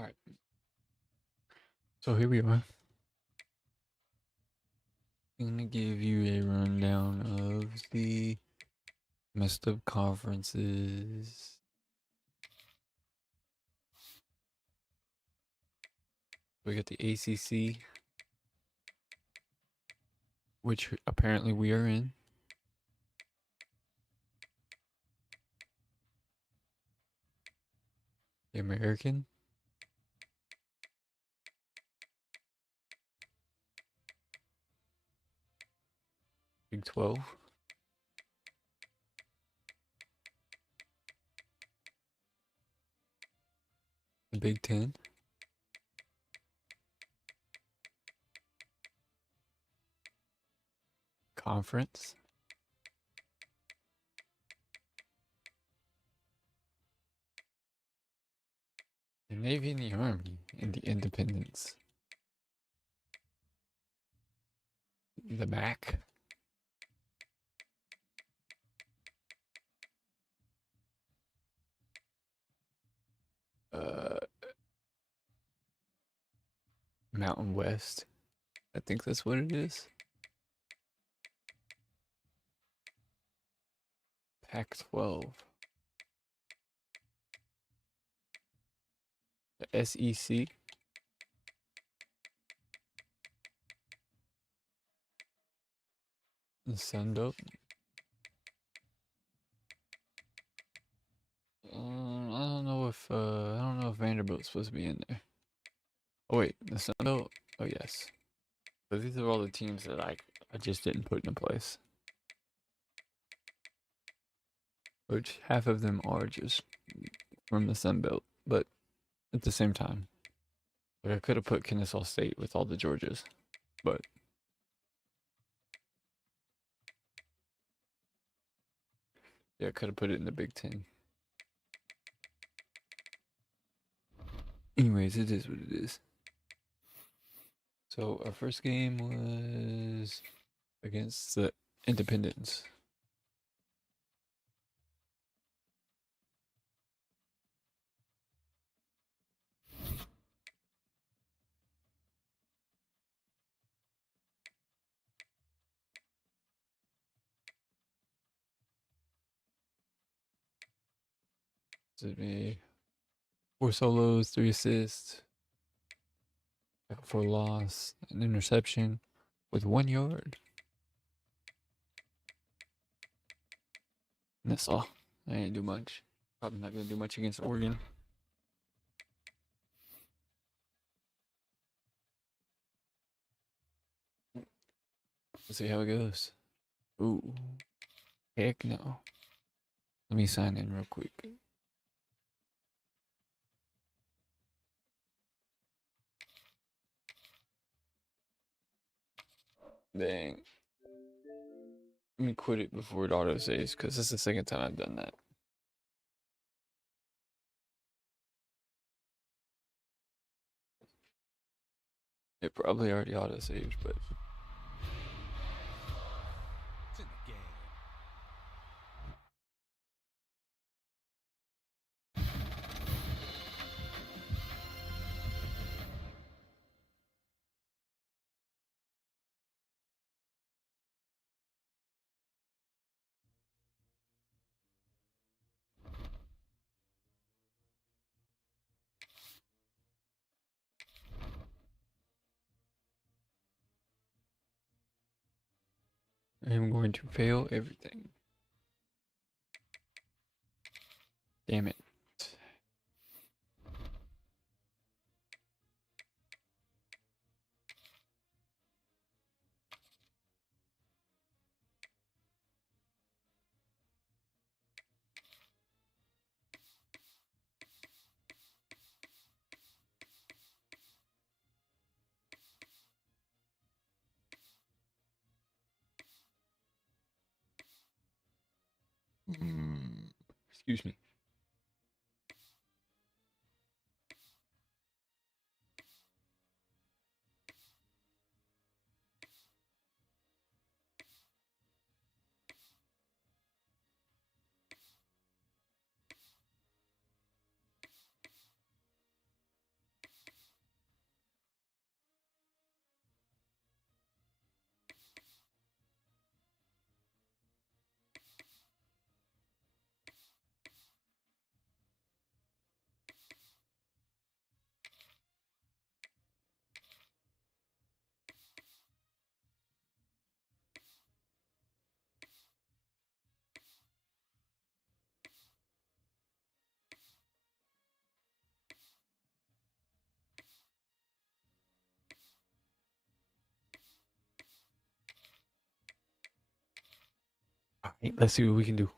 All right. So here we are. I'm gonna give you a rundown of the messed up conferences. We got the ACC, which apparently we are in. The American. Big 12. The Big 10. Conference. The Navy and the Army and the Independents. The MAC. Uh, Mountain West. I think that's what it is. Pac-12. The SEC. The Sun Belt. I don't know if Vanderbilt's supposed to be in there. Oh wait, the Sun Belt. Oh yes. So these are all the teams that I just didn't put into place. Which half of them are just from the Sun Belt, but at the same time, like I could have put Kennesaw State with all the Georgias, but yeah, I could have put it in the Big Ten. Anyways, it is what it is. So our first game was against the Independents. This is me. 4 solos, 3 assists, tackle for a loss, an interception with 1 yard. And that's all. I didn't do much. Probably not going to do much against Oregon. Let's see how it goes. Ooh. Heck no. Let me sign in real quick. Dang. Let me quit it before it auto saves because this is the second time I've done that. It probably already auto saved, but I am going to fail everything. Damn it. Excuse me. Hey, let's see what we can do.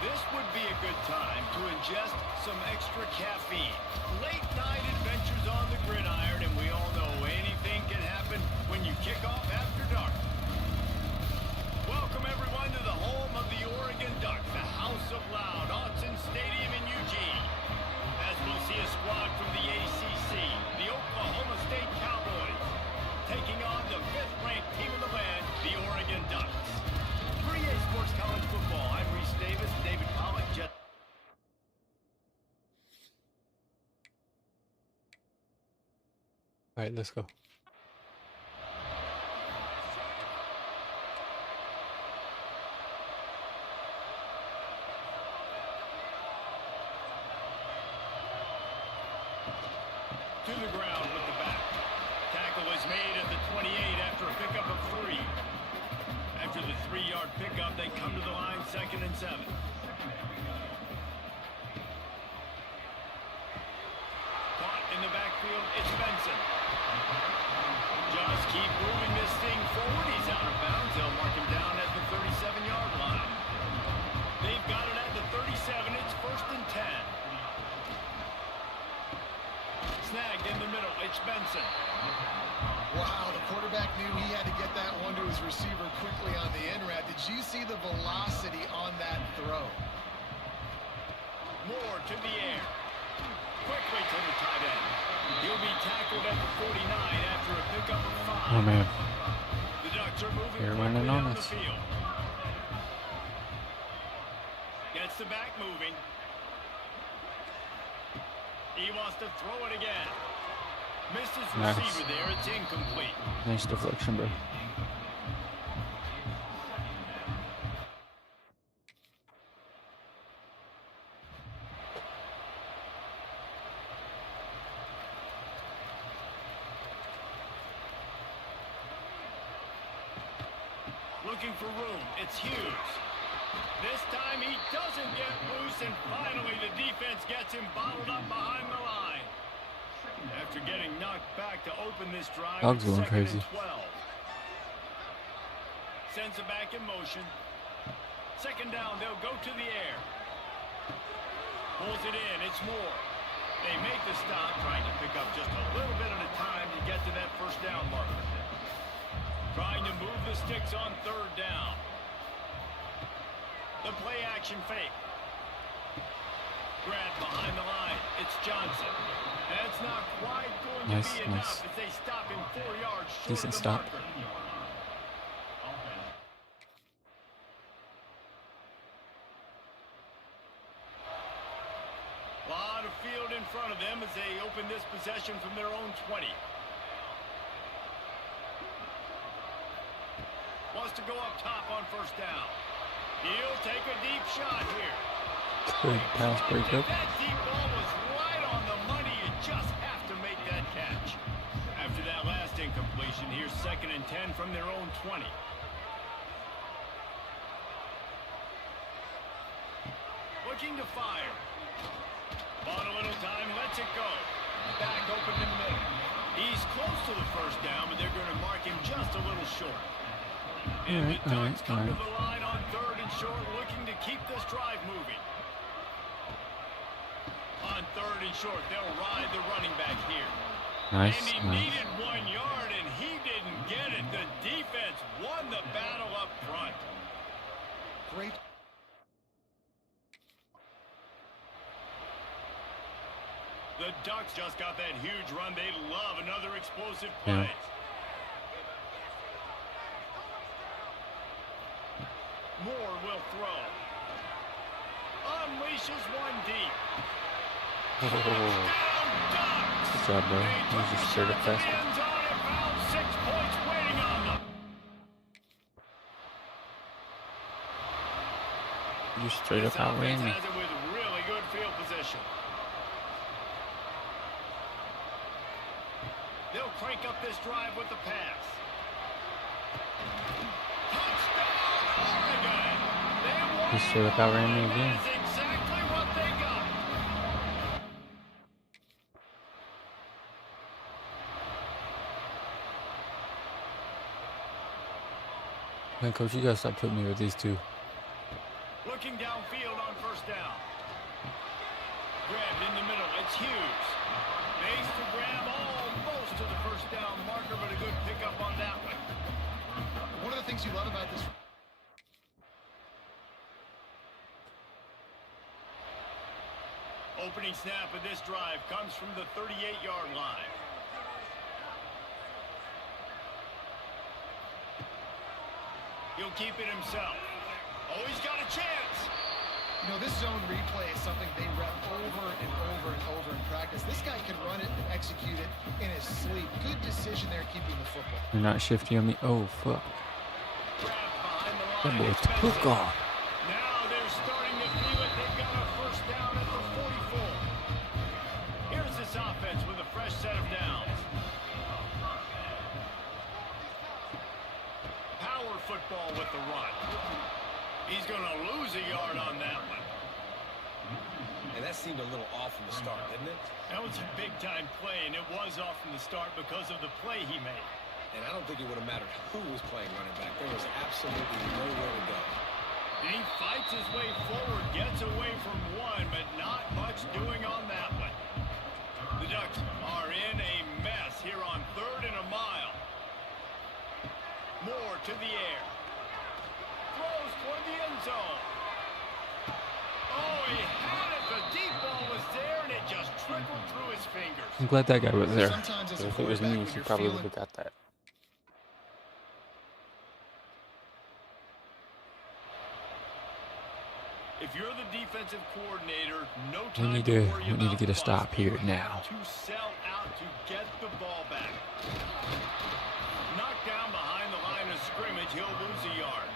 This would be a good time to ingest some extra caffeine. Late night adventures on the gridiron, and we all know anything can happen when you kick off after dark. Welcome everyone to the home of the Oregon Ducks, the House of Loud, Autzen Stadium in Eugene. As we'll see a squad from the ACC, the Oklahoma State Cowboys, taking on the 5th-ranked team in the land, the Oregon Ducks. For EA Sports College Football, I'm Reese Davis, David Pollock, Jet. All right, let's go. To the ground with the back. Tackle is made at the 28 after a pickup of 3. After the 3-yard pickup, they come to the line 2nd and 7. Caught in the backfield, it's Benson. Just keep moving this thing forward. He's out of bounds. They'll mark him down at the 37-yard line. They've got it at the 37. It's 1st and 10. Snagged in the middle, it's Benson. Wow, the quarterback knew he had to get that one to his receiver quickly on the in route. Did you see the velocity on that throw? Moore to the air. Quickly to the tight end. He'll be tackled at the 49 after a pickup of 5. Oh man, The Ducks are moving they're quickly running on down the us. field. Gets the back moving. He wants to throw it again. Missed his Nice. receiver there. It's incomplete. Nice deflection, bro. Looking for room. It's Hughes. This time he doesn't get loose, and finally the defense gets him bottled up behind the line. After getting knocked back to open this drive, Dog's it's going 2nd crazy. and 12. Sends it back in motion. 2nd down, they'll go to the air. Pulls it in, it's Moore. They make the stop, trying to pick up just a little bit at a time to get to that 1st down marker. Trying to move the sticks on 3rd down. The play action fake. Grab behind the line. It's Johnson. That's not quite going to Nice, be nice. enough as they stop him 4 yards short Decent of the stop. marker. Lot of field in front of them as they open this possession from their own 20. Wants to go up top on 1st down. He'll take a deep shot here. Good pass breakup. That deep ball was right on the money. You just have to make that catch. After that last incompletion, here's 2nd and 10 from their own 20. Looking to fire. Bought a little time, lets it go. Back open in the middle. He's close to the 1st down, but they're going to mark him just a little short. And the Ducks come to the line on 3rd and short, looking to keep this drive moving. On 3rd and short, they'll ride the running back here. Nice, And he nice. needed 1 yard, and he didn't get it. The defense won the battle up front. Great. The Ducks just got that huge run. They love another explosive play. Yeah. Moore will throw. Unleashes one deep. Oh, Down Ducks. good job, bro. They That took was a just straight shot up at the fast. end zone and found 6 points waiting on them. You straight This up outran offense me. has it with really good field position. They'll crank up this drive with the pass. Touchdown, Oregon! They won You straight up outran me it. again. That is exactly what they got. 2nd and 10 as it with really good field position. They'll crank up this drive with the pass. Touchdown, Oregon! They won it. That is exactly what they got. 2nd and 10 as it with really good field position. They'll crank up this drive with the pass. Touchdown, Oregon! They won it. That is exactly what they got. Man, coach, you gotta stop putting me with these two. Looking downfield on first down. Grabbed in the middle. It's Hughes. Base to grab almost to the first down marker, but a good pickup on that one. One of the things you love about this. Opening snap of this drive comes from the 38-yard line. He'll keep it himself. Oh, he's got a chance. You know, this zone replay is something they rep over and over and over in practice. This guy can run it and execute it in his sleep. Good decision there keeping the football. You're not shifty on me. Oh, fuck. Grabbed behind the That line. boy took off. Now they're starting to feel it. They've got a first down at the 44. Here's this offense with a fresh set of downs. Power football with the run. He's going to lose a yard on that one. And that seemed a little off from the start, didn't it? That was a big-time play, and it was off from the start because of the play he made. And I don't think it would have mattered who was playing running back. There was absolutely nowhere to go. And he fights his way forward, gets away from one, but not much doing on that one. The Ducks are in a mess here on 3rd and a mile. Moore to the air. Throws toward the end zone. Oh, he had it. The deep ball was there, and it just trickled through his fingers. I'm glad that guy was there. Sometimes as a If it was quarterback, me, when he you're probably feeling- would have got that. If you're the defensive coordinator, no We time need to to worry we need to about get a bust. stop here You now. have to sell out to get the ball back. Knocked down behind the line of scrimmage, he'll lose a yard.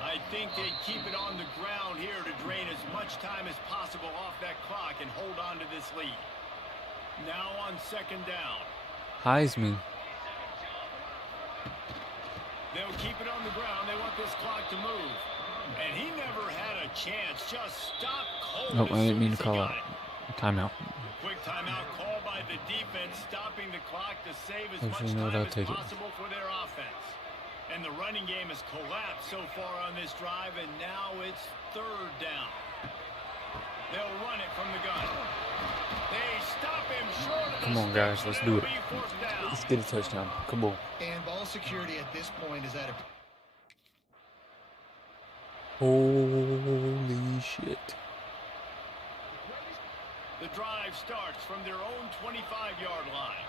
I think they keep it on the ground here to drain as much time as possible off that clock and hold on to this lead. Now on 2nd down. Heisman. They'll keep it on the ground. They want this clock to move. And he never had a chance. Just stop cold. Oh, as I didn't soon mean as to he call got out. it. Timeout. Quick timeout call by the defense, stopping the clock to save as Actually, much you know what, time I'll as take it. possible for their offense. And the running game has collapsed so far on this drive, and now it's 3rd down. They'll run it from the gun. They stop him short of the Come on, guys, sticks, let's and do it'll it. be 4th down. Let's get a touchdown. Come on. And ball security at this point is at a. Holy shit. The drive starts from their own 25-yard line.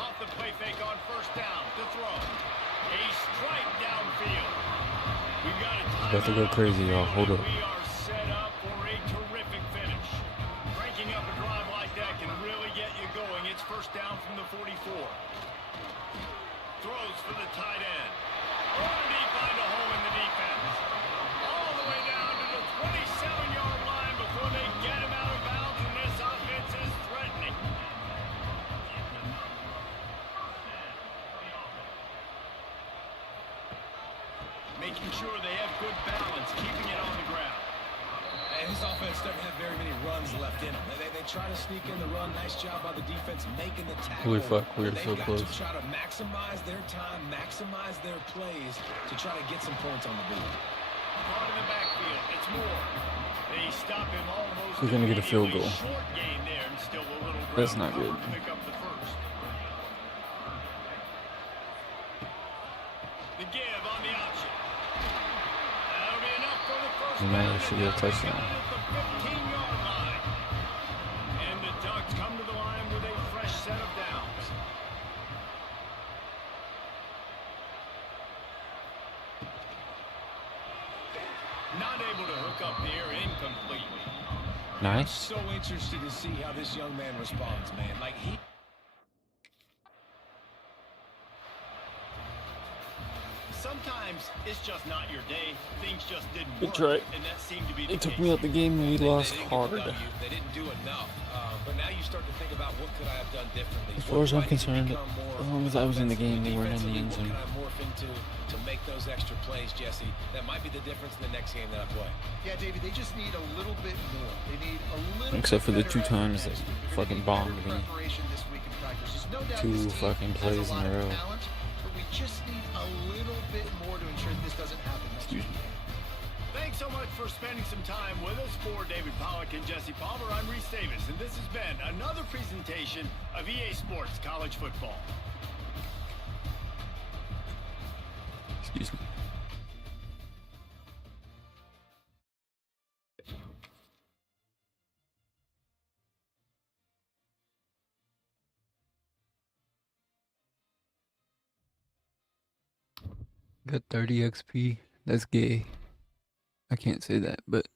Off the play fake on 1st down to throw. A strike downfield. We've got a About to go timeout crazy, on the y'all. field, Hold and up. We are set up for a terrific finish. Breaking up a drive like that can really get you going. It's 1st down from the 44. Throws for the tight end. Or did he find a hole in the defense? All the way down to the 27-yard line before they get him out of bounds, and this offense is threatening. Making sure they have good balance, keeping it on the ground. And his offense doesn't have very many runs left in them. They try to sneak in the run. Nice job by the defense making the tackle. Holy fuck, we were They've so got close. to try to maximize their time, maximize their plays to try to get some points on the board. Caught in the backfield. It's Moore. They stop him almost. We're gonna get a field goal. immediately. Short gain there, and still a little That's ground not good. cover to pick up the first. The give on the option. That'll be enough for the first We might down, actually and get a now they touchdown. got it at the 15-yard line. And the Ducks come to the line with a fresh set of downs. Not able to hook up the air, incomplete. Nice. So interested to see how this young man responds, man. Like he. Sometimes it's just not your day. Things just didn't work. That's right. And that seemed to be the It took case. me out the game and we lost They hard. didn't get the W. They didn't do enough. But now you start to think about what could I have done differently. As What far as do I'm I need to concerned, become more as long as I was in the game, they weren't in the end defensively? zone. What can I morph into to make those extra plays, Jesse? That might be the difference in the next game that I play. Yeah, David, they just need a little bit more. They need a little Except bit for the better 2 times next they week. They're fucking gonna need bombed better me. preparation this week in practice. There's no doubt 2 this team fucking has plays a lot in a of row. talent, but we just need a little bit more to ensure that this doesn't happen next Excuse week. me. Thanks so much for spending some time with us. For David Pollack and Jesse Palmer, I'm Reese Davis, and this has been another presentation of EA Sports College Football. Excuse me. Got 30 XP. That's gay. I can't say that, but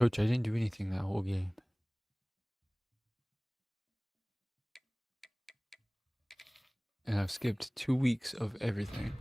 Coach, I didn't do anything that whole game. And I've skipped 2 weeks of everything.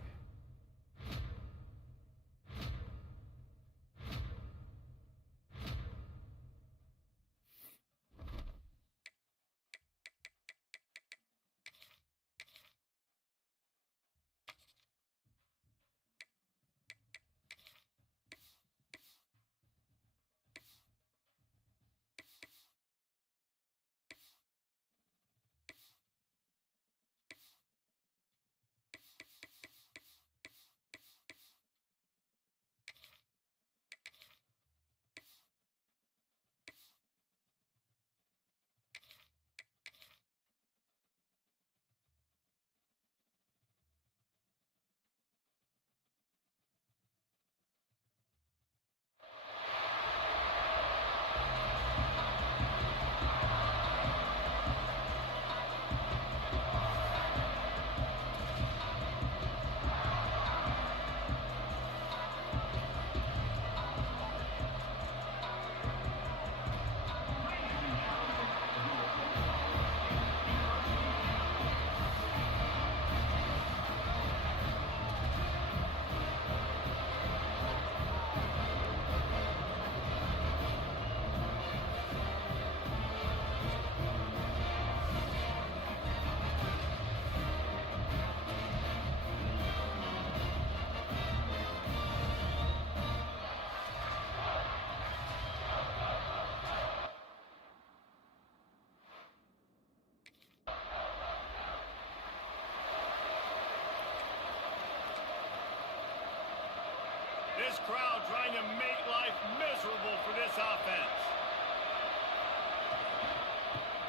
This crowd trying to make life miserable for this offense.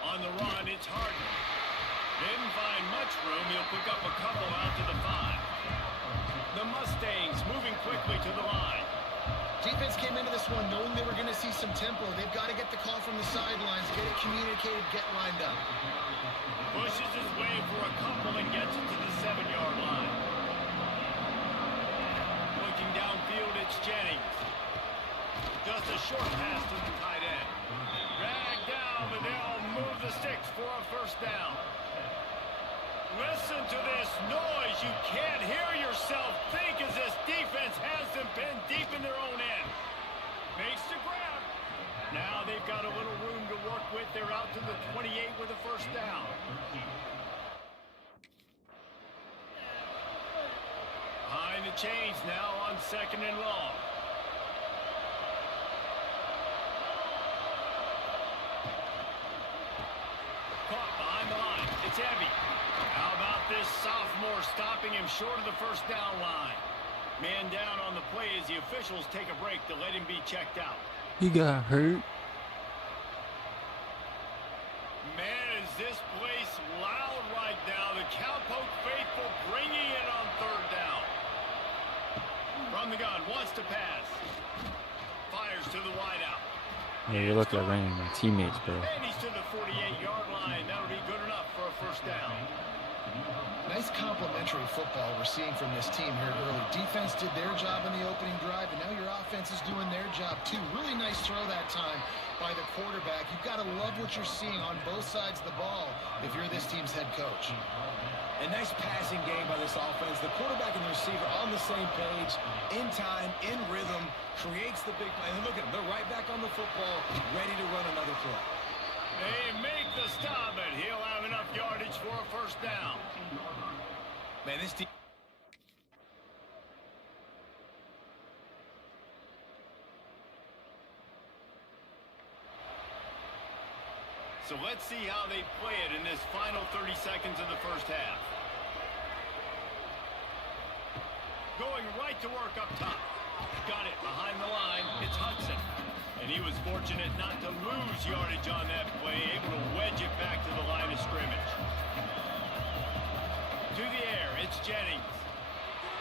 On the run, it's Harden. Didn't find much room. He'll pick up a couple out to the 5. The Mustangs moving quickly to the line. Defense came into this one knowing they were going to see some tempo. They've got to get the call from the sidelines, get it communicated, get lined up. Pushes his way for a couple and gets it to the 7-yard line. Looking downfield, it's Jennings. Just a short pass to the tight end. Dragged down, but they'll move the sticks for a first down. Listen to this noise. You can't hear yourself think as this defense hasn't been deep in their own end. Makes the grab. Now they've got a little room to work with. They're out to the 28 with a first down. Behind the chains now on 2nd and long. Caught behind the line. It's Evie. How about this sophomore stopping him short of the first down line? Man down on the play as the officials take a break to let him be checked out. He got hurt. Man, is this place loud right now. The Cowpoke faithful bringing it on 3rd down. From the gun, wants to pass. Fires to the wideout. Yeah, you look like running my teammates, bro. And he's to the 48-yard line. That'll be good enough for a first down. Nice complementary football we're seeing from this team here early. Defense did their job in the opening drive, and now your offense is doing their job too. Really nice throw that time by the quarterback. You've got to love what you're seeing on both sides of the ball if you're this team's head coach. A nice passing game by this offense. The quarterback and the receiver on the same page, in time, in rhythm, creates the big play. And look at them. They're right back on the football, ready to run another play. They make the stop, but he'll have enough yardage for a first down. Man, this team... So let's see how they play it in this final 30 seconds of the first half. Going right to work up top. Got it behind the line. It's Hudson. And he was fortunate not to lose yardage on that play, able to wedge it back to the line of scrimmage. To the air, it's Jennings.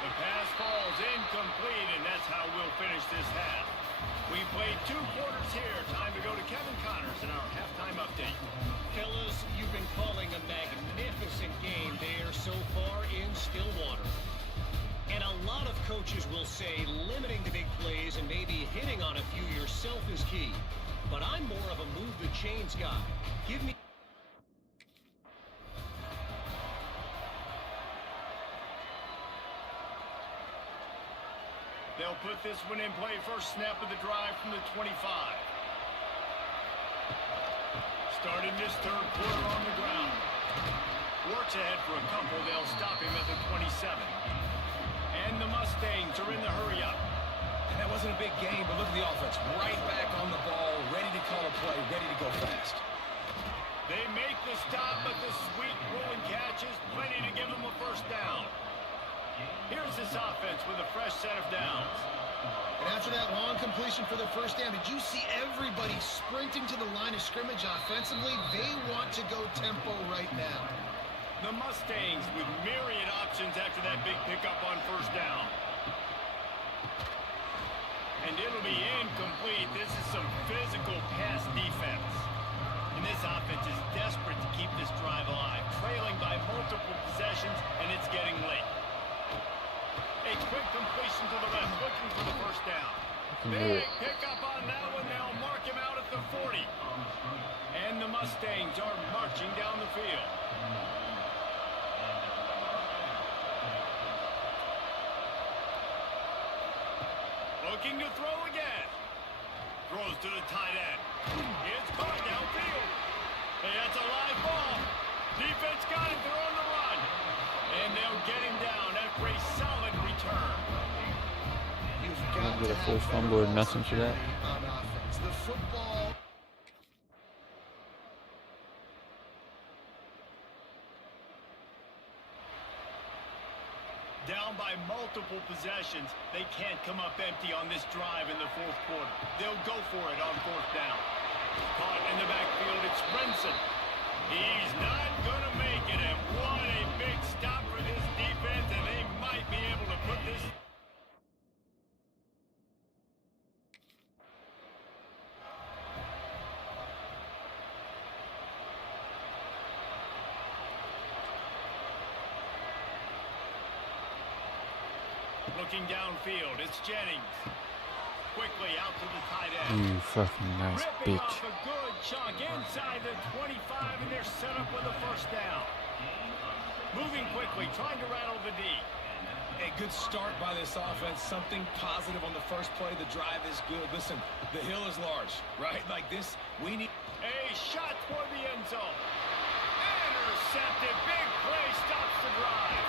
The pass falls incomplete, and that's how we'll finish this half. We played 2 quarters here. Time to go to Kevin Connors in our halftime update. Fellas, you've been calling a magnificent game there so far in Stillwater. And a lot of coaches will say limiting the big plays and maybe hitting on a few yourself is key. But I'm more of a move the chains guy. Give me... They'll put this one in play first snap of the drive from the 25. Starting this third quarter on the ground. Works ahead for a couple. They'll stop him at the 27. And the Mustangs are in the hurry-up. And that wasn't a big game, but look at the offense. Right back on the ball, ready to call a play, ready to go fast. They make the stop, but the sweet rolling catch is plenty to give them a first down. Here's this offense with a fresh set of downs. And after that long completion for the first down, did you see everybody sprinting to the line of scrimmage offensively? They want to go tempo right now. The Mustangs with myriad options after that big pickup on first down. And it'll be incomplete. This is some physical pass defense. And this offense is desperate to keep this drive alive, trailing by multiple possessions, and it's getting late. A quick completion to the left, looking for the first down. Big pickup on that one. They'll mark him out at the 40. And the Mustangs are marching down the field. Looking to throw again. Throws to the tight end. It's caught downfield. Hey, that's a live ball. Defense got it. They're on the run. And they'll get him down after a solid return. You've I'm got gonna get to a have forced fumble or nothing for that. on offense. The football... Down by multiple possessions, they can't come up empty on this drive in the fourth quarter. They'll go for it on fourth down. Caught in the backfield, it's Brinson. He's not going to make it, and what a big stop for this defense, and they might be able to put this... Looking downfield, it's Jennings. Quickly out to the tight end. You fucking nice Ripping bitch. off a good chunk inside the 25, and they're set up with a first down. Moving quickly, trying to rattle the D. A good start by this offense. Something positive on the first play. The drive is good. Listen, the hill is large, right? Like this, we need... A shot toward the end zone. Intercepted. Big play stops the drive.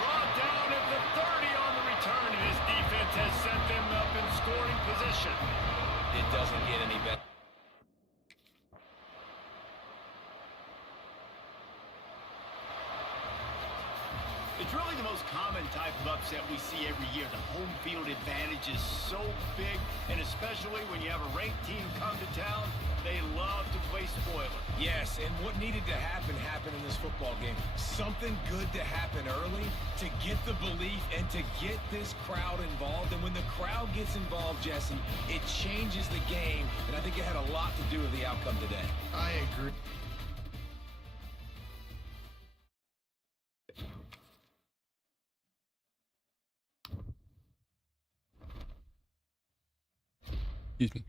Brought down at the 30 on the return, and his defense has set them up in scoring position. It doesn't get any better. It's really the most common type of upset we see every year. The home field advantage is so big, and especially when you have a ranked team come to town, they love to play spoiler. Yes, and what needed to happen happened in this football game. Something good to happen early to get the belief and to get this crowd involved. And when the crowd gets involved, Jesse, it changes the game. And I think it had a lot to do with the outcome today. I agree. Excuse me.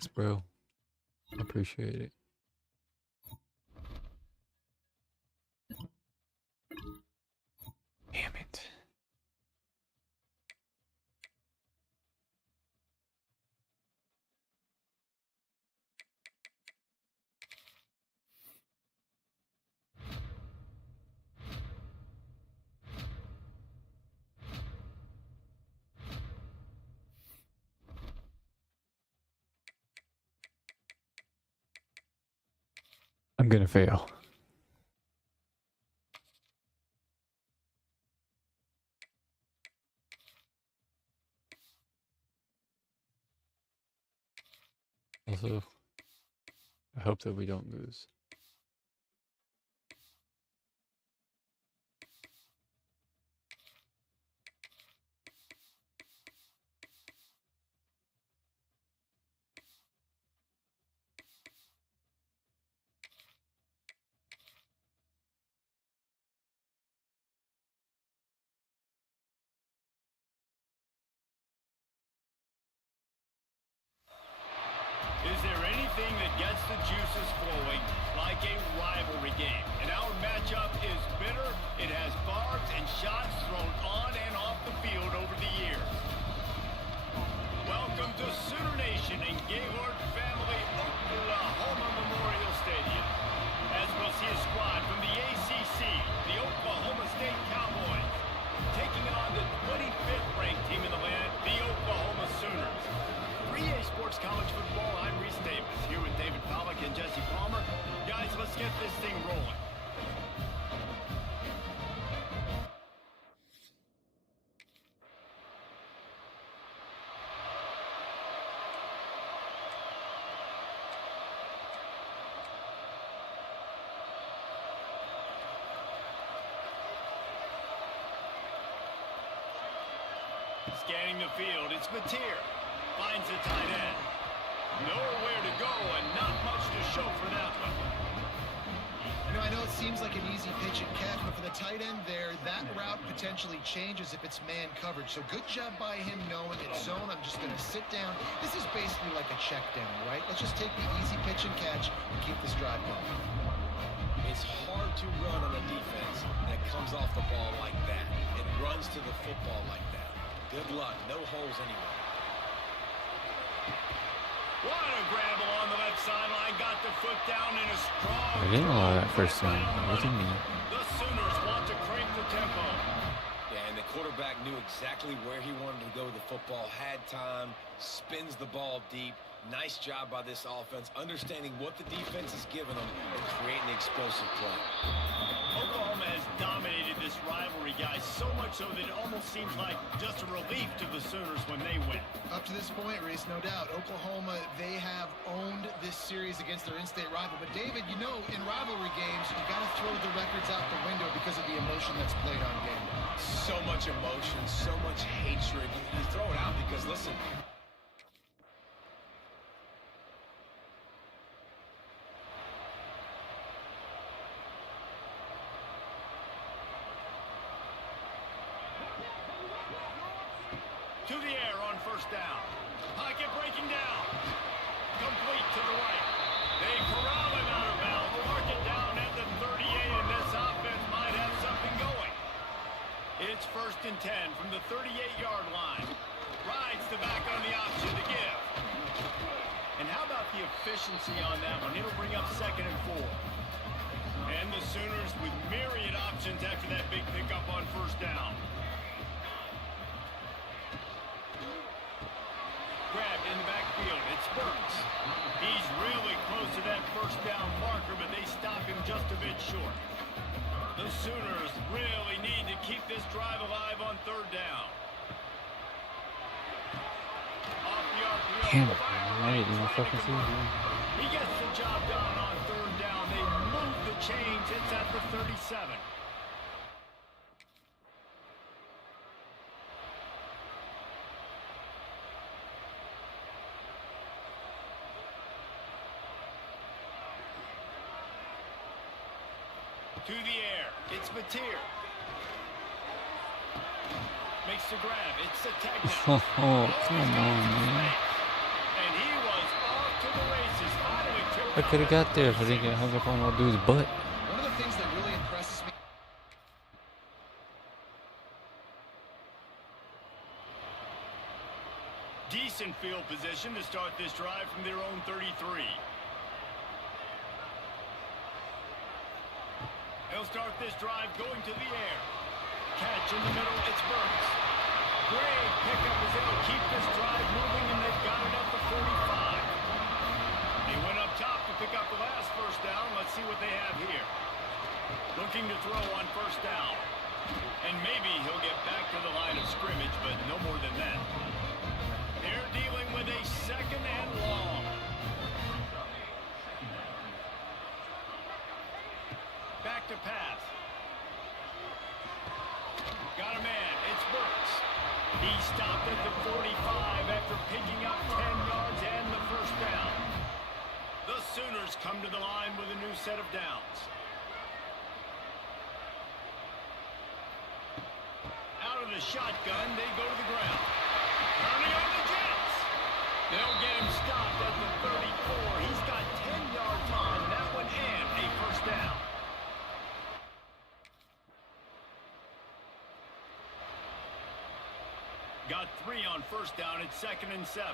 Thanks, bro. Appreciate it. Damn it. I'm gonna fail. Also, I hope that we don't lose. Is there anything that gets the juices flowing like a rivalry game? And our matchup is bitter. It has barbs and shots thrown on and off the field over the years. Welcome to Sooner Nation in Gaylord Family Oklahoma Memorial Stadium. As we'll see a squad from the ACC, the Oklahoma State Cowboys, taking on the 25th ranked team in the land, the Oklahoma Sooners. 3A Sports College Football, I'm Reese Davis, here with David Pollack and Jesse Palmer. Guys, let's get this thing rolling. Scanning the field, it's Mateer. Finds the tight end. Nowhere to go and not much to show for that one. You know, I know it seems like an easy pitch and catch, but for the tight end there, that route potentially changes if it's man coverage. So good job by him knowing it's zone. I'm just going to sit down. This is basically like a check down, right? Let's just take the easy pitch and catch and keep this drive going. It's hard to run on a defense that comes off the ball like that and runs to the football like that. Good luck. No holes anywhere. What a grab along the left sideline. Got the foot down in a strong... I didn't allow that first down. What do you mean? The Sooners want to crank the tempo. Yeah, and the quarterback knew exactly where he wanted to go with the football, had time, spins the ball deep. Nice job by this offense, understanding what the defense is giving them and creating explosive play. Oklahoma has dominated this rivalry, guys, so much so that it almost seems like just a relief to the Sooners when they win. Up to this point, Reese, no doubt, Oklahoma, they have owned this series against their in-state rival. But, David, you know, in rivalry games, you got to throw the records out the window because of the emotion that's played on game day. So much emotion, so much hatred. You throw it out because, listen, to the air on first down. Pocket breaking down. Complete to the right. They corral him out of bounds. Mark it down at the 38, and this offense might have something going. It's 1st and 10 from the 38-yard line. Rides the back on the option to give. And how about the efficiency on that one? It'll bring up 2nd and 4. And the Sooners with myriad options after that big pickup on first down. Grabbed in the backfield. It's Burks. He's really close to that first down marker, but they stop him just a bit short. The Sooners really need to keep this drive alive on 3rd down. Off the RPO. Damn it, man. I didn't even fucking see him. He gets the job done on 3rd down. They move the chains. It's at the 37. To the air. It's Mateer. Makes the grab. It's a tag down. Oh, come on, man. And he was off I could have got there if I didn't get hung up on old dude's butt. One of the things that really impresses me. Decent field position to start this drive from their own 33. They'll start this drive going to the air. Catch in the middle, it's Burks. Great pickup as they'll keep this drive moving, and they've got it at the 45. They went up top to pick up the last first down. Let's see what they have here. Looking to throw on first down. And maybe he'll get back to the line of scrimmage, but no more than that. They're dealing with a second and long. Back to pass. Got a man. It's Burks. He stopped at the 45 after picking up 10 yards and the first down. The Sooners come to the line with a new set of downs. Out of the shotgun, they go to the ground. Turning on the Jets. They'll get him stopped at the 34. He's got 10 yards on that one and a first down. Got 3 on first down at 2nd and 7.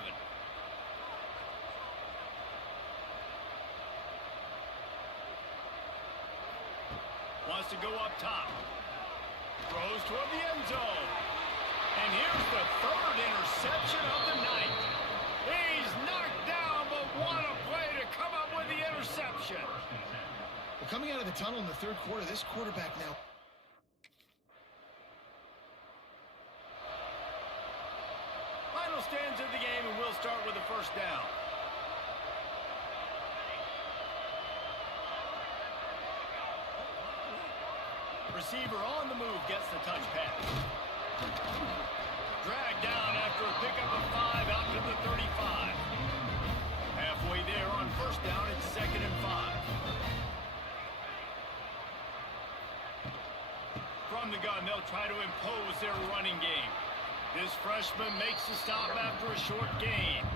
Wants to go up top. Throws toward the end zone. And here's the 3rd interception of the night. He's knocked down, but what a play to come up with the interception. Well, coming out of the tunnel in the third quarter, this quarterback now. Final stands of the game, and we'll start with the first down. Receiver on the move gets the touch pass. Dragged down after a pickup of 5 out to the 35. Halfway there on first down, it's 2nd and 5. From the gun, they'll try to impose their running game. This freshman makes the stop after a short gain.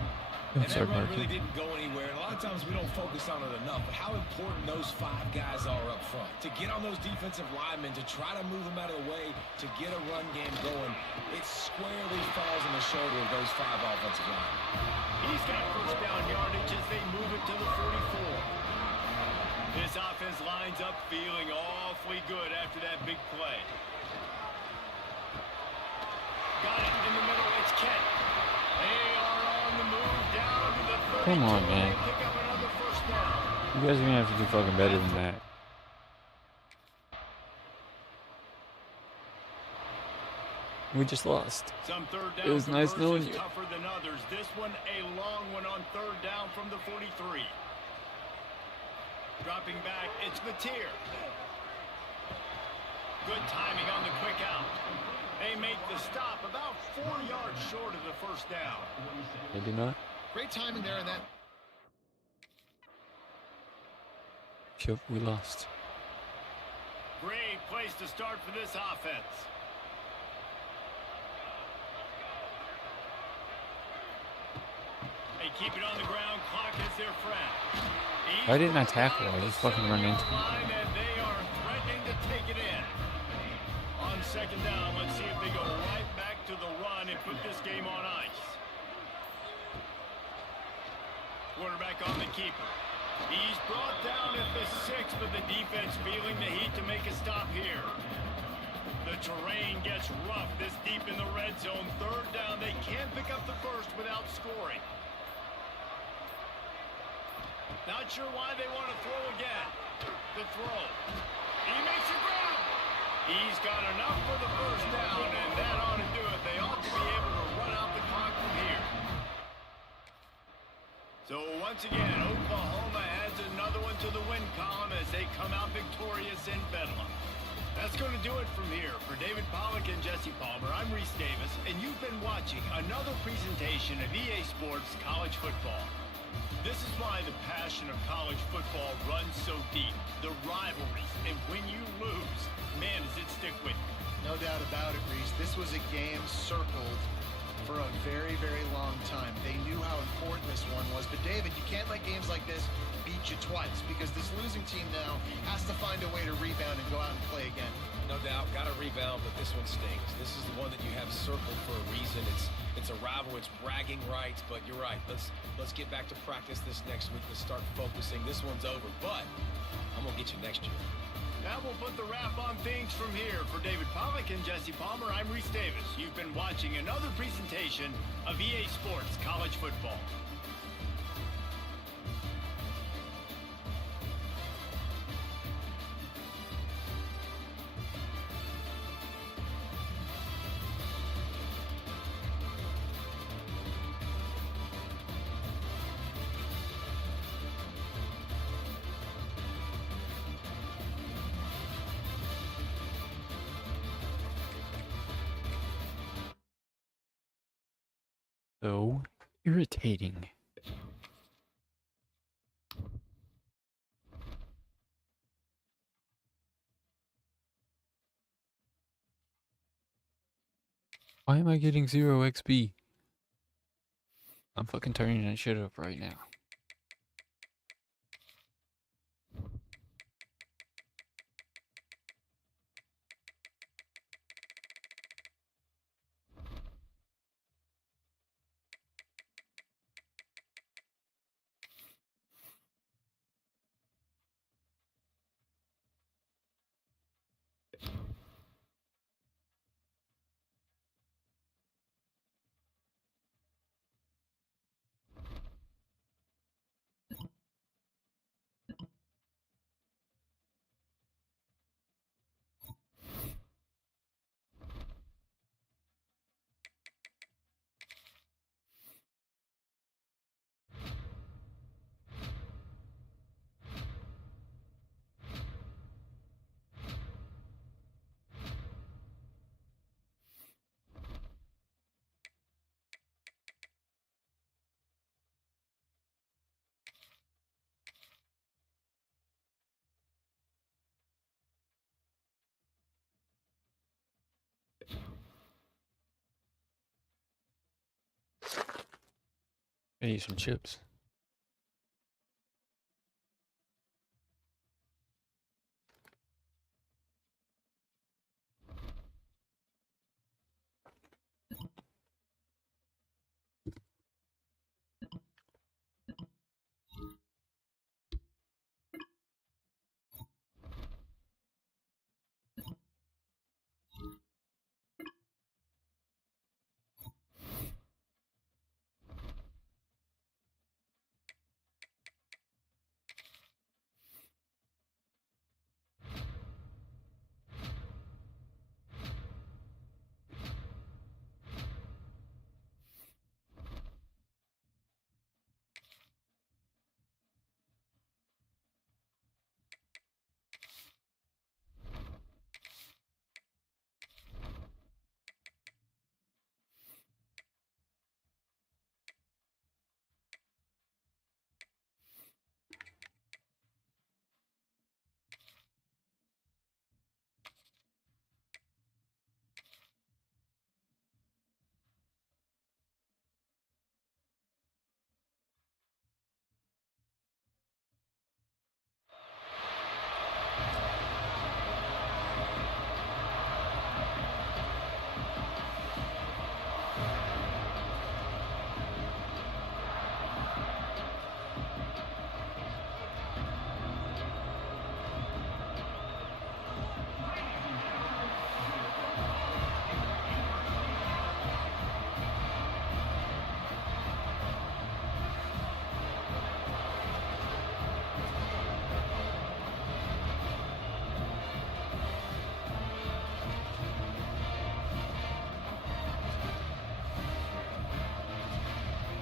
And that run really didn't go anywhere. And a lot of times we don't focus on it enough. But how important those 5 guys are up front. To get on those defensive linemen, to try to move them out of the way, to get a run game going, it squarely falls on the shoulder of those 5 offensive linemen. He's got first down yardage as they move it to the 44. This offense lines up feeling awfully good after that big play. Got it in the middle. It's Kent. They are on the move down to the 32. Come on, man. Pick up another first down. You guys are gonna have to do fucking better than that. We just lost. Some third It was nice knowing you. Tougher than others. This one a long one on third down from the 43. Dropping back, it's Mateer. Good timing on the quick out. They make the stop about 4 yards short of the first down. Maybe not. Great timing there in that. Yep, we lost. Great place to start for this offense. They keep it on the ground. Clock is their friend. Why didn't I tackle? I just fucking run into him. And they are threatening to take it in. On second down, let's see if they go right back to the run and put this game on ice. Quarterback on the keeper. He's brought down at the 6, but the defense feeling the heat to make a stop here. The terrain gets rough this deep in the red zone. Third down, they can't pick up the first without scoring. Not sure why they want to throw again. The throw. He makes a grab. He's got enough for the first down, and that ought to do it. They ought to be able to run out the clock from here. So once again, Oklahoma adds another one to the win column as they come out victorious in Bedlam. That's going to do it from here. For David Pollack and Jesse Palmer, I'm Reese Davis, and you've been watching another presentation of EA Sports College Football. This is why the passion of college football runs so deep. The rivalries, and when you lose, man, does it stick with you. No doubt about it, Reese. This was a game circled for a very, very long time. They knew how important this one was. But, David, you can't let games like this beat you twice because this losing team now has to find a way to rebound and go out and play again. No doubt, got to rebound, but this one stings. This is the one that you have circled for a reason. It's a rival, it's bragging rights, but you're right. Let's get back to practice this next week. Let's start focusing. This one's over, but I'm going to get you next year. Now we'll put the wrap on things from here. For David Pollack and Jesse Palmer, I'm Reese Davis. You've been watching another presentation of EA Sports College Football. So irritating. Why am I getting 0 XP? I'm fucking turning that shit up right now. I need some chips.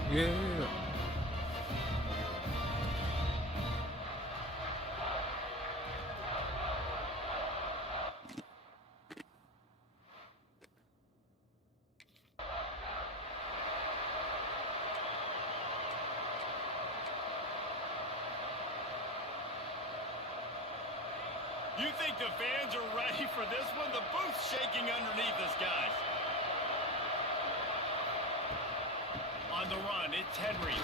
Yeah. You think the fans are ready for this one? The booth's shaking underneath us, guys. on the run. It's Henry.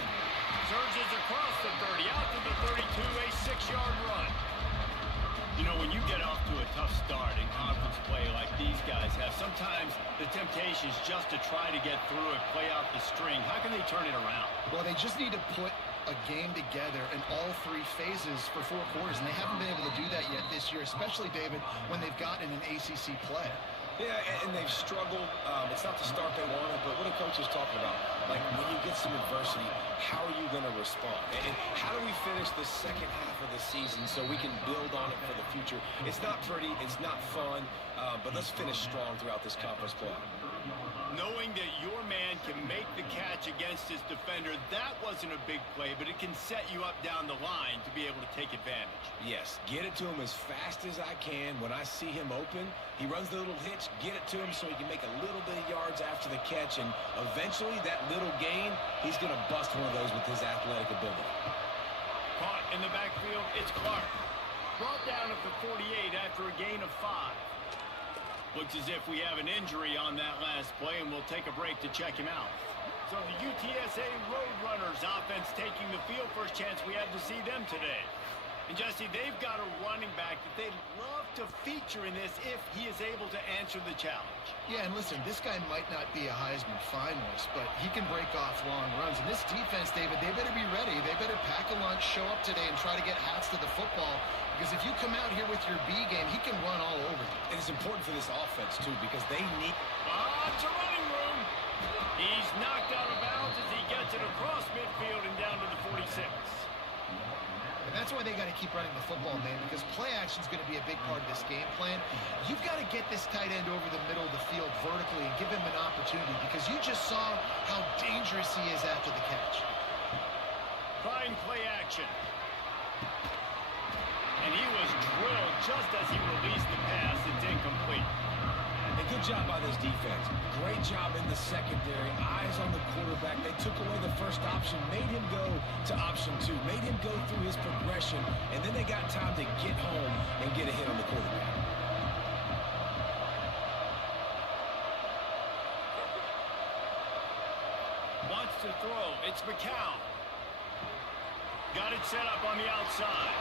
Surges across the 30, out to the 32, a 6-yard run. You know, when you get off to a tough start in conference play like these guys have, sometimes the temptation is just to try to get through it, play out the string. How can they turn it around? Well, they just need to put a game together in all 3 phases for 4 quarters, and they haven't been able to do that yet this year, especially, David, when they've gotten an ACC play. Yeah, and they've struggled. It's not the start they wanted, but what a coach is talking about. Like, when you get some adversity, how are you going to respond? And how do we finish the second half of the season so we can build on it for the future? It's not pretty. It's not fun. But let's finish strong throughout this conference play. Knowing that your man can make the catch against his defender, that wasn't a big play, but it can set you up down the line to be able to take advantage. Yes, get it to him as fast as I can. When I see him open, he runs the little hitch, get it to him so he can make a little bit of yards after the catch, and eventually that little gain, he's going to bust one of those with his athletic ability. Caught in the backfield, it's Clark. Brought down at the 48 after a gain of 5. Looks as if we have an injury on that last play, and we'll take a break to check him out. So the UTSA Roadrunners offense taking the field. First chance we have to see them today. And Jesse, they've got a running back that they'd love to feature in this if he is able to answer the challenge. Yeah, and listen, this guy might not be a Heisman finalist, but he can break off long runs. And this defense, David, they better be ready. They better pack a lunch, show up today, and try to get hats to the football. Because if you come out here with your B game, he can run all over you. And it's important for this offense, too, because they need... It's a running room. He's knocked out of bounds as he gets it across midfield and down to the 46. And that's why they got to keep running the football, man, because play action is going to be a big part of this game plan. You've got to get this tight end over the middle of the field vertically and give him an opportunity, because you just saw how dangerous he is after the catch. Trying play action. And he was drilled just as he released the pass. It's incomplete. And good job by this defense. Great job in the secondary. Eyes on the quarterback. They took away the first option, made him go to option 2, made him go through his progression, and then they got time to get home and get a hit on the quarterback. Wants to throw. It's McCown. Got it set up on the outside.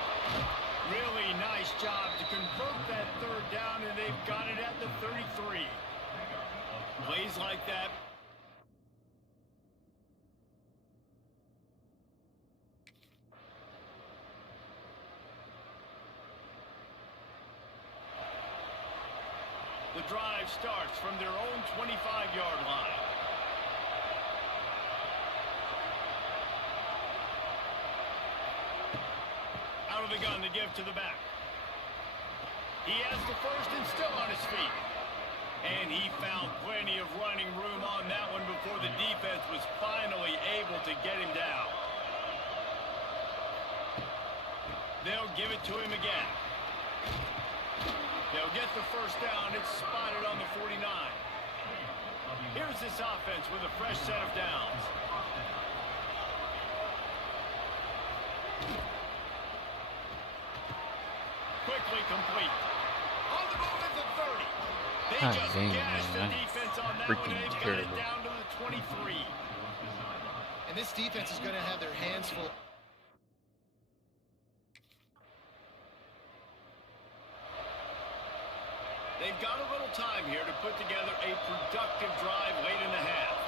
Really nice job to convert that 3rd down, and they've got it at the 33. Plays like that. The drive starts from their own 25-yard line. Out of the gun to give to the back. He has the first and still on his feet. And he found plenty of running room on that one before the defense was finally able to get him down. They'll give it to him again. They'll get the first down. It's spotted on the 49. Here's this offense with a fresh set of downs. Quickly complete. On the move at the 30. They God just dang, gashed the man. defense on that Freaking one. They've got it terrible. down to the 23. And this defense is going to have their hands full. They've got a little time here to put together a productive drive late in the half.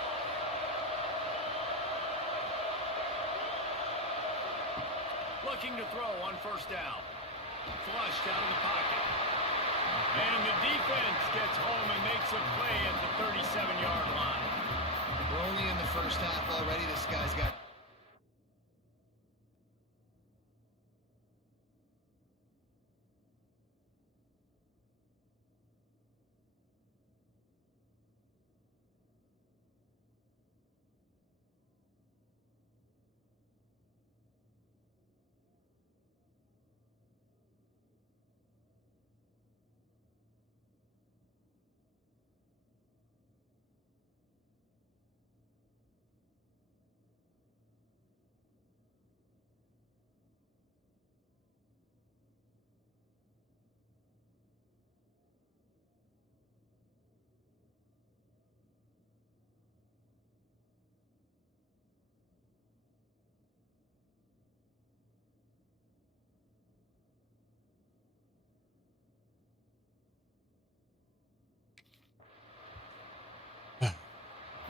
Looking to throw on first down. Flushed out of the pocket. And the defense gets home and makes a play at the 37-yard line. We're only in the first half already. This guy's got...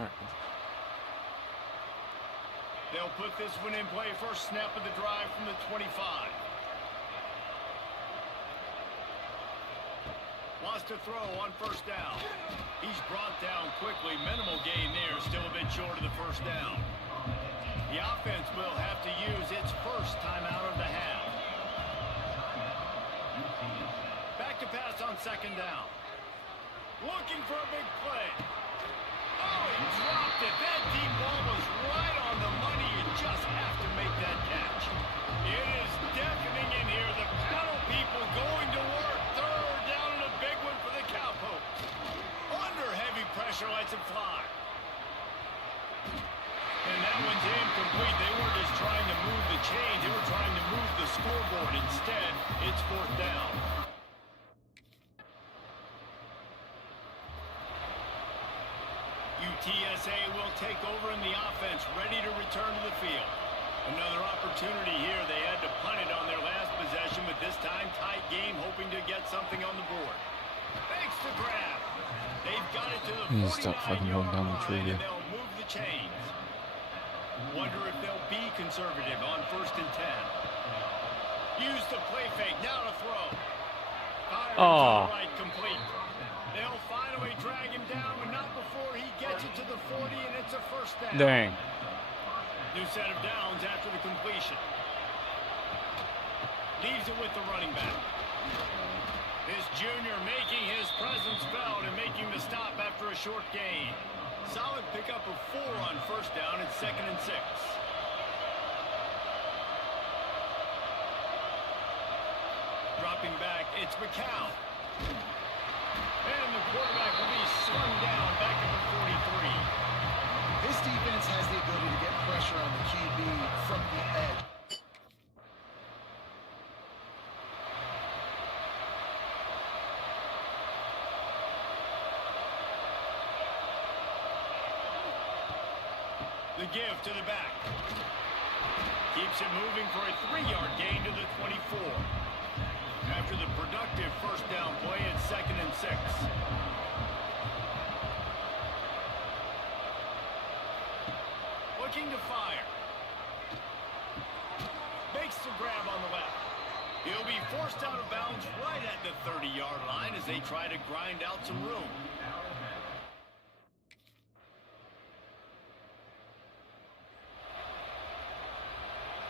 All right. They'll put this one in play. First snap of the drive from the 25. Wants to throw on first down. He's brought down quickly. Minimal gain there. Still a bit short of the first down. The offense will have to use its first timeout of the half. Back to pass on second down. Looking for a big play. Oh, he dropped it. That deep ball was right on the money. You just have to make that catch. It is deafening in here. The panel people going to work. Third down and a big one for the Cowpokes. Under heavy pressure, lets it fly. And that one's incomplete. They weren't just trying to move the chains. They were trying to move the scoreboard. Instead, it's fourth down. UTSA will take over in the offense, ready to return to the field. Another opportunity here. They had to punt it on their last possession, but this time tight game, hoping to get something on the board. Thanks to grab. They've got it to the 49-yard line, and they'll move the chains. Wonder if they'll be conservative on 1st and 10. Use the play fake. Now to throw. Fires to the right, complete. They'll finally drag him down, but not before he gets it to the 40, and it's a first down. Dang. New set of downs after the completion. Leaves it with the running back. This junior making his presence felt and making the stop after a short gain. Solid pickup of 4 on first down and 2nd and 6. Dropping back, it's McCown. And the quarterback will be slung down back at the 43. This defense has the ability to get pressure on the QB from the edge. The give to the back. Keeps it moving for a 3-yard gain to the 24. After the productive first down play, it's 2nd and 6. Looking to fire. Makes the grab on the left. He'll be forced out of bounds right at the 30-yard line as they try to grind out some room.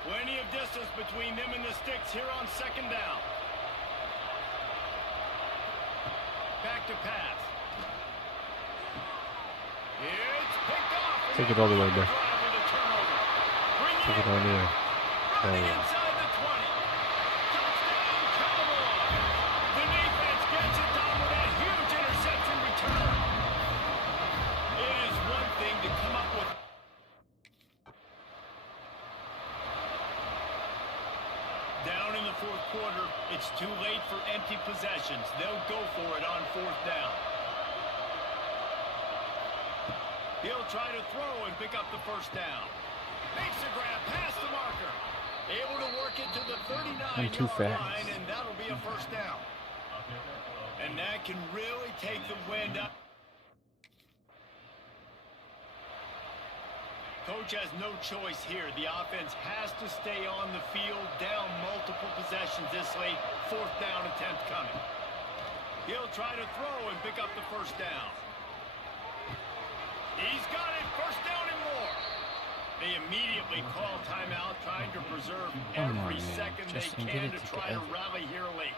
Plenty of distance between them and the sticks here on 2nd down. Back to pass. It's picked off. Take it all the way, bro. Take it all the way. Running inside the 20. Touchdown, Cowboys. The defense gets it done with that huge interception return. It is one thing to come up with. Down in the 4th quarter, it's too late for empty possessions. They'll go for it on 4th down. He'll try to throw and pick up the first down. Makes a grab past the marker. Able to work it to the 39-yard line, and that'll be a first down. And that can really take the wind up. Coach has no choice here. The offense has to stay on the field, down multiple possessions this late. 4th down attempt coming. He'll try to throw and pick up the first down. He's got it. First down and more. They immediately call timeout, trying to preserve every second they can to try to rally here late.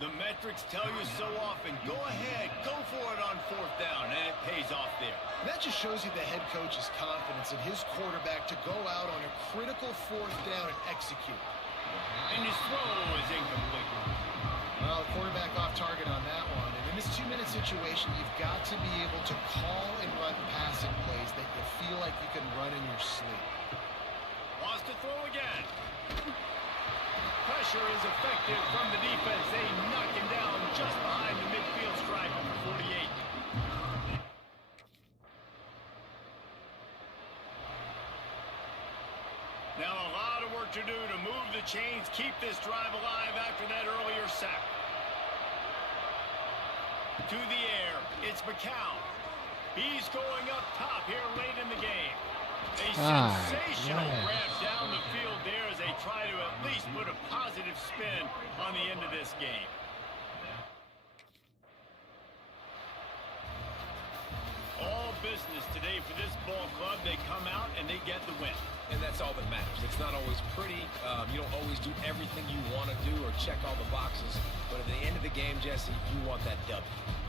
The metrics tell you so often, go ahead, go for it on 4th down, and it pays off there. That just shows you the head coach's confidence in his quarterback to go out on a critical 4th down and execute. And his throw is incomplete. Well, the quarterback off target on that one. And in this 2-minute situation, you've got to be able to call and run passing plays that you feel like you can run in your sleep. Wants to throw again. Pressure is effective from the defense. They knock him down just behind the midfield stripe of the 48. Now a lot of work to do to move the chains, keep this drive alive after that earlier sack. To the air, it's McCown. He's going up top here late in the game. A Ah, sensational yes. grab down the field there as they try to at least put a positive spin on the end of this game. All business today for this ball club. They come out and they get the win. And that's all that matters. It's not always pretty. You don't always do everything you want to do or check all the boxes. But at the end of the game, Jesse, you want that W.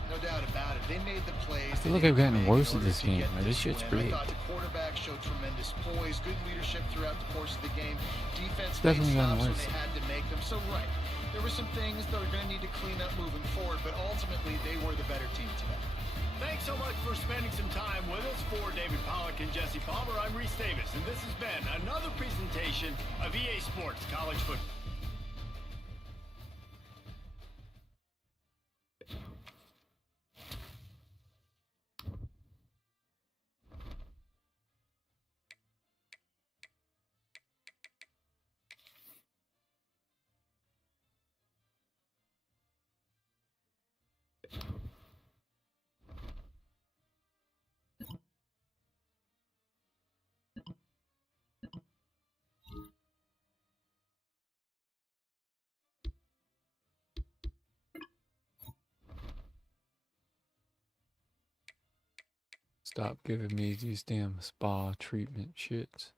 No doubt about it. They made the plays. I feel like I've gotten worse at this game. This shit's great. great. I thought the quarterback showed tremendous poise, good leadership throughout the course of the game. Defense Definitely made gotten stops when worse. they had to make them. So, right, there were some things that are going to need to clean up moving forward, but ultimately they were the better team today. Thanks so much for spending some time with us. For David Pollack and Jesse Palmer, I'm Reese Davis, and this has been another presentation of EA Sports College Football. Stop giving me these damn spa treatment shits.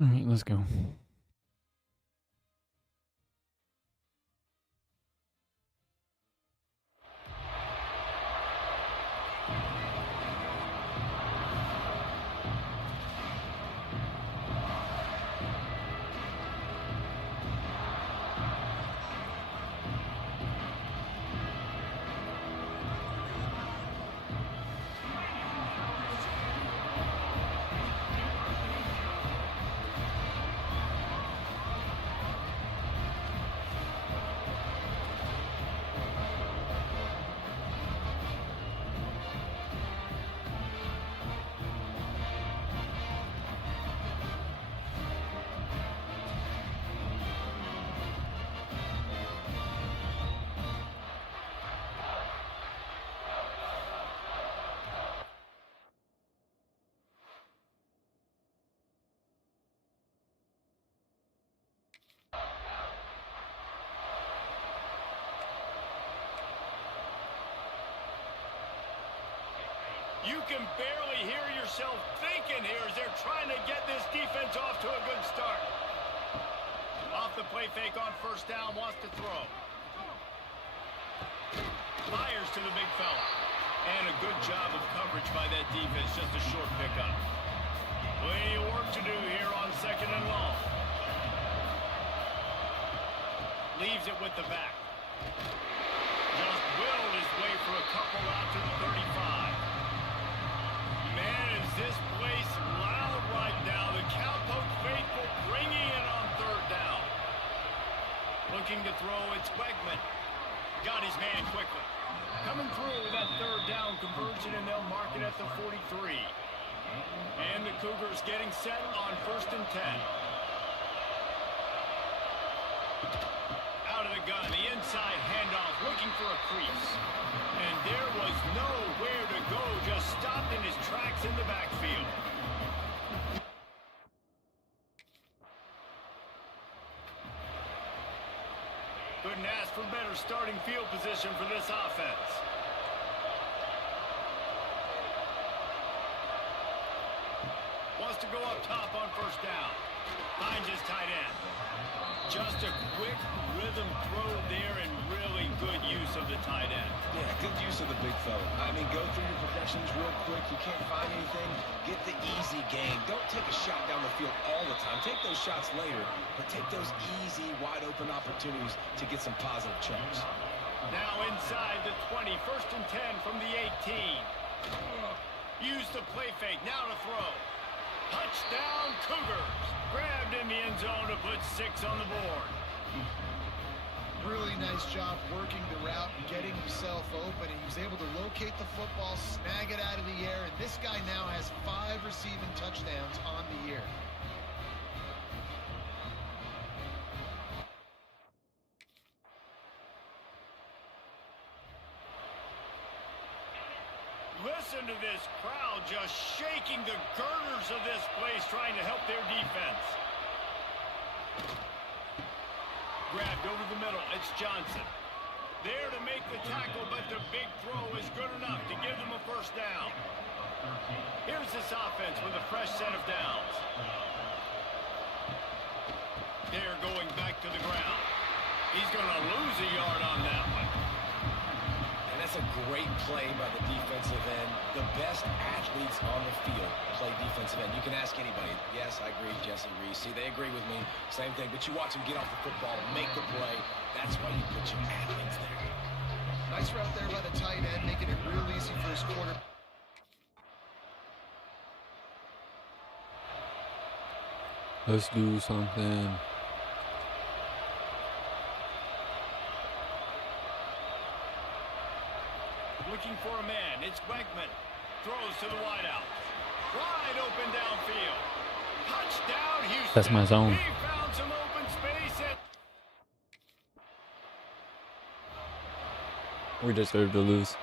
All right, let's go. You can barely hear yourself thinking here as they're trying to get this defense off to a good start. Off the play fake on first down, wants to throw. Fires to the big fella. And a good job of coverage by that defense, just a short pickup. Plenty of work to do here on second and long. Leaves it with the back. Just willed his way for a couple out to the 35. Man, is this place loud right now. The Cowpoke faithful bringing it on third down. Looking to throw, it's Wegman. Got his man quickly. Coming through with that third down conversion, and they'll mark it at the 43. And the Cougars getting set on 1st and 10. Out of the gun, the inside handoff, looking for a crease. And there was nowhere to go, just stopped in his tracks in the backfield. Couldn't ask for better starting field position for this offense. Wants to go up top on first down. Finds his tight end. Just a quick rhythm throw there and really good use of the tight end. Yeah, good use of the big fella. I mean, go through your progressions real quick. You can't find anything, get the easy gain. Don't take a shot down the field all the time. Take those shots later, but take those easy, wide-open opportunities to get some positive chunks. Now inside the 20, 1st and 10 from the 18. Use the play fake, now to throw. Touchdown Cougars. Grabbed in the end zone to put 6 on the board. Really nice job working the route and getting himself open. He was able to locate the football, snag it out of the air, and this guy now has 5 receiving touchdowns on the year. Listen to this crowd just shaking the girders of this place, trying to help their defense. Grabbed over the middle. It's Johnson. There to make the tackle, but the big throw is good enough to give them a 1st down. Here's this offense with a fresh set of downs. They're going back to the ground. He's going to lose a yard on that one. And that's a great play by the defensive end. The best athletes on the field play defensive end. You can ask anybody. Yes, I agree, Jesse Reese. See, they agree with me. Same thing. But you watch them get off the football, make the play. That's why you put your athletes there. Nice route there by the tight end, making it real easy for his quarterback. Let's do something. Looking for a man. It's Weckman. Throws to the wideout. Wide open downfield. Touchdown, Houston. That's my zone. He found some open space. We deserve to lose.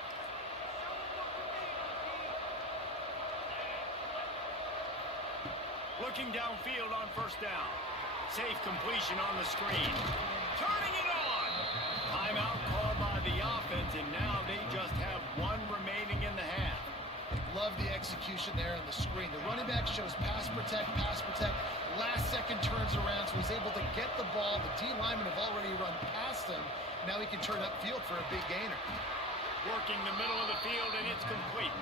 Looking downfield on 1st down. Safe completion on the screen. Turning it on. Timeout called by the offense, and now they just have 1 remaining in the half. Love the execution there on the screen. The running back shows pass protect. Last second turns around, so he's able to get the ball. The D linemen have already run past him. Now he can turn upfield for a big gainer. Working the middle of the field, and it's complete.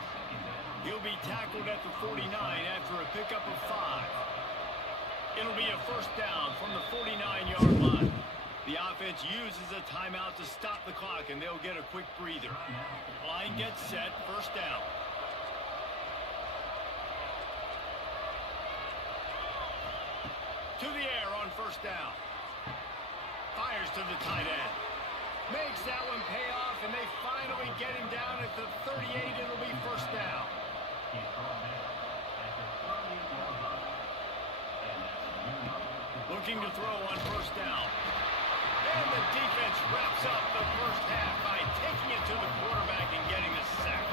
He'll be tackled at the 49 after a pickup of 5. It'll be a 1st down from the 49-yard line. The offense uses a timeout to stop the clock, and they'll get a quick breather. Line gets set, 1st down. To the air on 1st down. Fires to the tight end. Makes that one pay off, and they finally get him down at the 38. It'll be 1st down. Looking to throw on 1st down. And the defense wraps up the 1st half by taking it to the quarterback and getting a sack.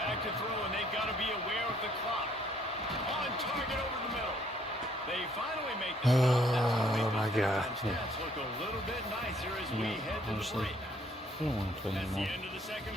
Back to throw, and they've got to be aware of the clock. On target over the middle. They finally make the Oh my God. stats look a little bit nicer as we head to the Honestly, break. I don't want to play That's the anymore. end of the 2nd